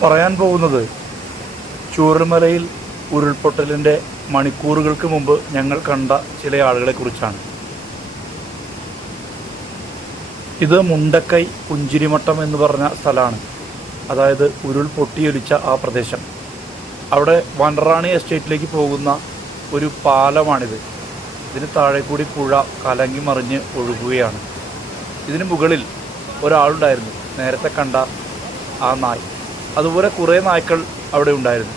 പറയാൻ പോകുന്നത് ചൂരൽമലയിൽ ഉരുൾപൊട്ടലിൻ്റെ മണിക്കൂറുകൾക്ക് മുമ്പ് ഞങ്ങൾ കണ്ട ചില ആളുകളെക്കുറിച്ചാണ്. ഇത് മുണ്ടക്കൈ പുഞ്ചിരിമട്ടം എന്ന് പറഞ്ഞ സ്ഥലമാണ്. അതായത് ഉരുൾ പൊട്ടിയൊലിച്ച ആ പ്രദേശം. അവിടെ വൻറാണി എസ്റ്റേറ്റിലേക്ക് പോകുന്ന ഒരു പാലമാണിത്. ഇതിന് താഴെ കൂടി പുഴ കലങ്ങി മറിഞ്ഞ് ഒഴുകുകയാണ്. ഇതിന് മുകളിൽ ഒരാളുണ്ടായിരുന്നു, നേരത്തെ കണ്ട ആ നായ്. അതുപോലെ കുറേ നായ്ക്കൾ അവിടെ ഉണ്ടായിരുന്നു.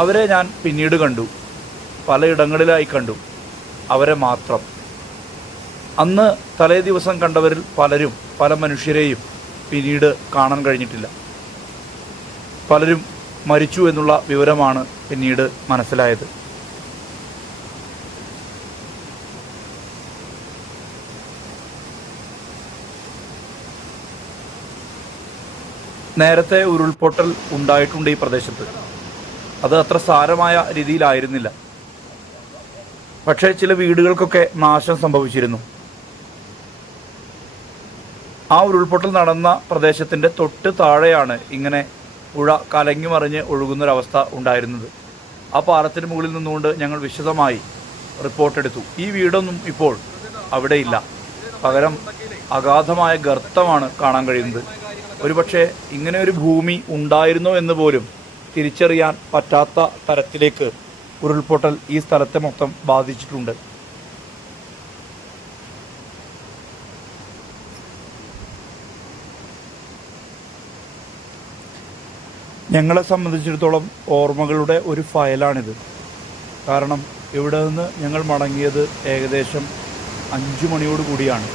അവരെ ഞാൻ പിന്നീട് കണ്ടു, പലയിടങ്ങളിലായി കണ്ടു. അവരെ മാത്രം. അന്ന് തലേ ദിവസം കണ്ടവരിൽ പലരും, പല മനുഷ്യരെയും പിന്നീട് കാണാൻ കഴിഞ്ഞിട്ടില്ല. പലരും മരിച്ചു എന്നുള്ള വിവരമാണ് പിന്നീട് മനസ്സിലായത്. നേരത്തെ ഉരുൾപൊട്ടൽ ഉണ്ടായിട്ടുണ്ട് ഈ പ്രദേശത്ത്. അത് അത്ര സാരമായ രീതിയിലായിരുന്നില്ല. പക്ഷേ ചില വീടുകൾക്കൊക്കെ നാശം സംഭവിച്ചിരുന്നു. ആ ഉരുൾപൊട്ടൽ നടന്ന പ്രദേശത്തിൻ്റെ തൊട്ട് താഴെയാണ് ഇങ്ങനെ പുഴ കലങ്ങി മറിഞ്ഞ് ഒഴുകുന്നൊരവസ്ഥ ഉണ്ടായിരുന്നത്. ആ പാലത്തിന് മുകളിൽ നിന്നുകൊണ്ട് ഞങ്ങൾ വിശദമായി റിപ്പോർട്ടെടുത്തു. ഈ വീടൊന്നും ഇപ്പോൾ അവിടെയില്ല. പകരം അഗാധമായ ഗർത്തമാണ് കാണാൻ കഴിയുന്നത്. ഒരുപക്ഷെ ഇങ്ങനെ ഒരു ഭൂമി ഉണ്ടായിരുന്നോ എന്ന് പോലും തിരിച്ചറിയാൻ പറ്റാത്ത തരത്തിലേക്ക് ഉരുൾപൊട്ടൽ ഈ സ്ഥലത്തെ മൊത്തം ബാധിച്ചിട്ടുണ്ട്. ഞങ്ങളെ സംബന്ധിച്ചിടത്തോളം ഓർമ്മകളുടെ ഒരു ഫയലാണിത്. കാരണം ഇവിടെ നിന്ന് ഞങ്ങൾ മടങ്ങിയത് ഏകദേശം 5 മണിയോട് കൂടിയാണ്.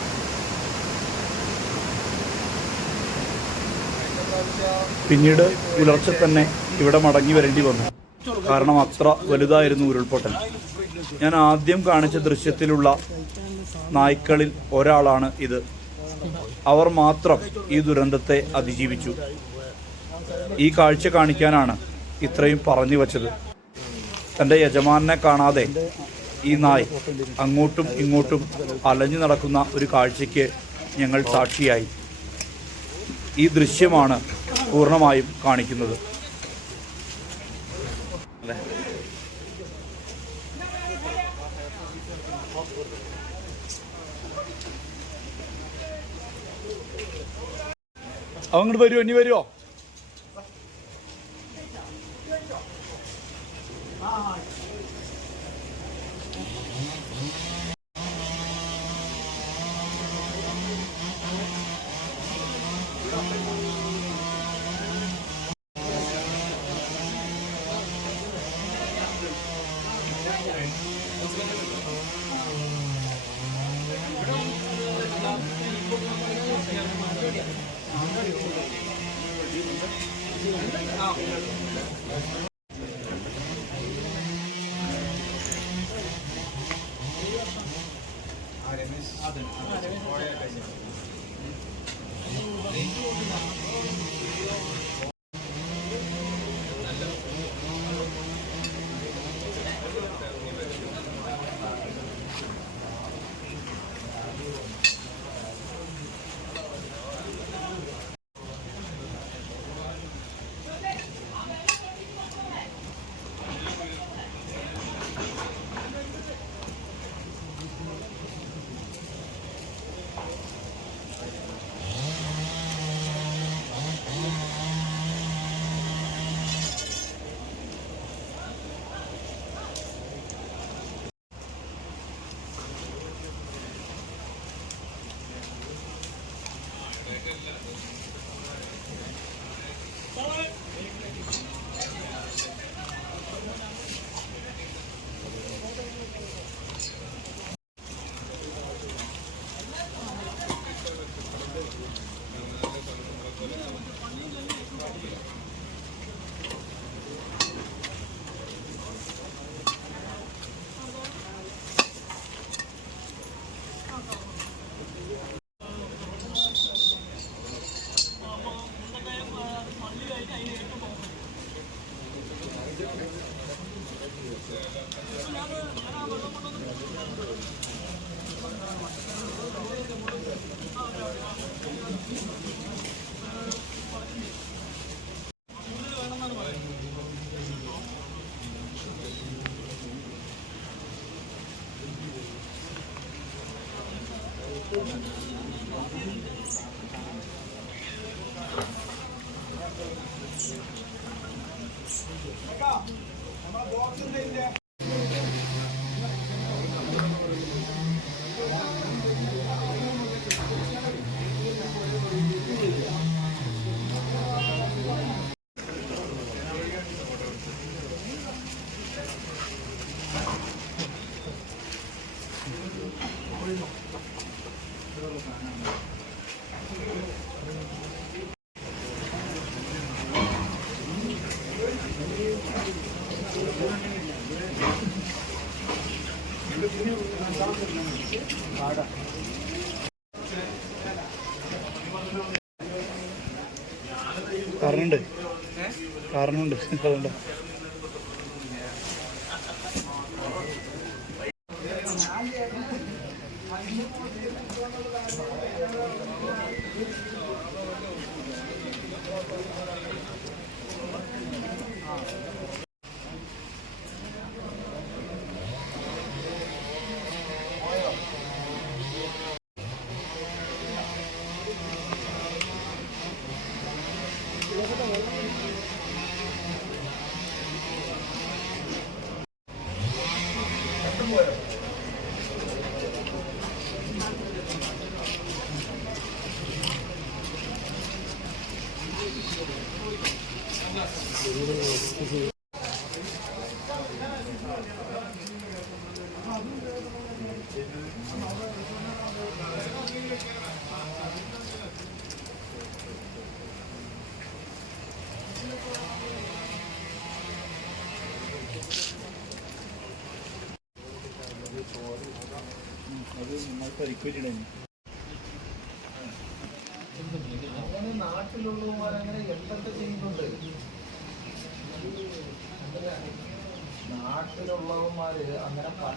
പിന്നീട് പുലർച്ചെ തന്നെ ഇവിടെ മടങ്ങി വരേണ്ടി വന്നു. കാരണം അത്ര വലുതായിരുന്നു ഉരുൾപൊട്ടൽ. ഞാൻ ആദ്യം കാണിച്ച ദൃശ്യത്തിലുള്ള നായ്ക്കളിൽ ഒരാളാണ് ഇത്. അവർ മാത്രം ഈ ദുരന്തത്തെ അതിജീവിച്ചു. ഈ കാഴ്ച കാണിക്കാനാണ് ഇത്രയും പറഞ്ഞു വച്ചത്. തൻ്റെ യജമാനെ കാണാതെ ഈ നായ് അങ്ങോട്ടും ഇങ്ങോട്ടും അലഞ്ഞു നടക്കുന്ന ഒരു കാഴ്ചയ്ക്ക് ഞങ്ങൾ സാക്ഷിയായി. ഈ ദൃശ്യമാണ് പൂർണ്ണമായും കാണിക്കുന്നത്. അങ്ങോട്ട് വരുമോ? ഇനി വരുമോ? കാരണമുണ്ട് കാരണമുണ്ട് അതുകൊണ്ട് അത് നന്നായിട്ട് റിക്വസ്റ്റ് അങ്ങനെ നാട്ടിലുള്ളവരങ്ങനെ എന്തൊക്കെ ചെയ്യുന്നുണ്ട്. നാട്ടിലുള്ളവന്മാര് അങ്ങനെ പല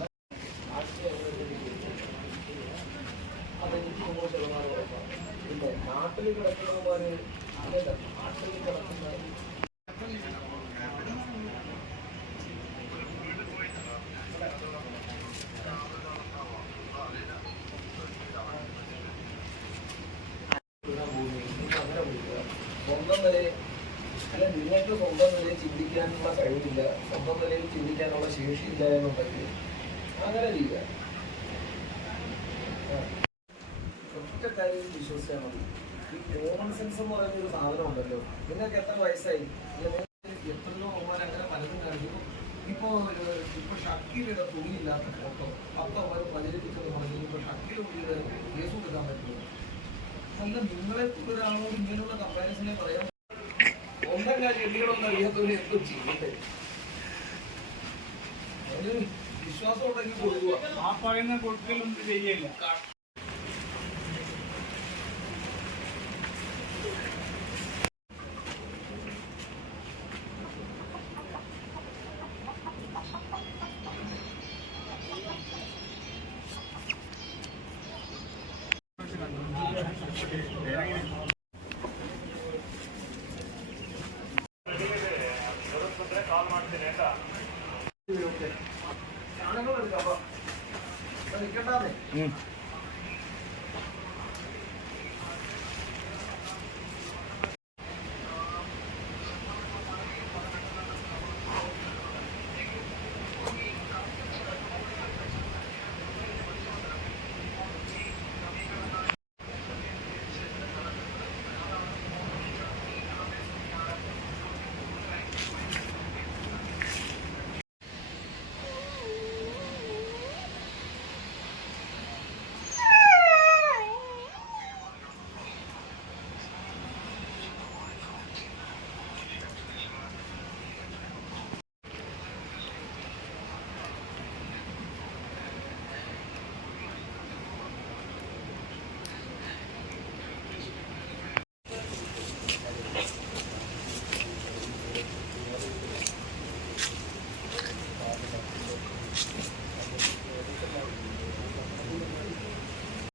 അതെനിക്ക് 100% ഉറപ്പാണ്. പിന്നെ നാട്ടിൽ കിടക്കുന്നവന്മാര് അതല്ല നാട്ടിൽ കിടക്കുന്ന സ്വന്തം നിലയിൽ അല്ല നിങ്ങൾക്ക് സ്വന്തം നിലയിൽ ചിന്തിക്കാനുള്ള കഴിവില്ല, സ്വന്തം നിലയിൽ ചിന്തിക്കാനുള്ള ശേഷിയില്ല എന്നുണ്ടെങ്കിൽ അങ്ങനെ ചെയ്യുക. ഒറ്റ കാര്യം വിശ്വസിച്ചാൽ മതി. ഈ കോമൺ സെൻസ് എന്ന് പറയുന്ന ഒരു സാധനം ഉണ്ടല്ലോ. നിങ്ങൾക്ക് എത്ര വയസ്സായി? എത്രയോ ഓവർ അങ്ങനെ പലതും കാണിക്കും. ഇപ്പൊ ഷക്കീലിയുടെ തുണിയില്ലാത്ത ഫോട്ടോ 10 അവർ പ്രചരിപ്പിച്ചെന്ന് പറഞ്ഞു. ഇപ്പൊ ഷക്കീൽ തുണിയുടെ കേസ് കൊടുക്കാൻ പറ്റുമോ? അല്ല, നിങ്ങളെ ഒരാളോട് ഇങ്ങനെയുള്ള കമ്പാരിസനെ പറയാം. സ്വന്തം കാര്യം എടികളൊന്നും അറിയാത്തവരെ എന്തും ചെയ്യട്ടെ. ഒരു വിശ്വാസം ഉണ്ടെങ്കിൽ കൊടുക്കുക. ആ പറയുന്ന കൊടുക്കലൊന്നും ശരിയല്ല. സാധനങ്ങൾ എടുക്കാം. നിൽക്കണ്ടാന്നേ.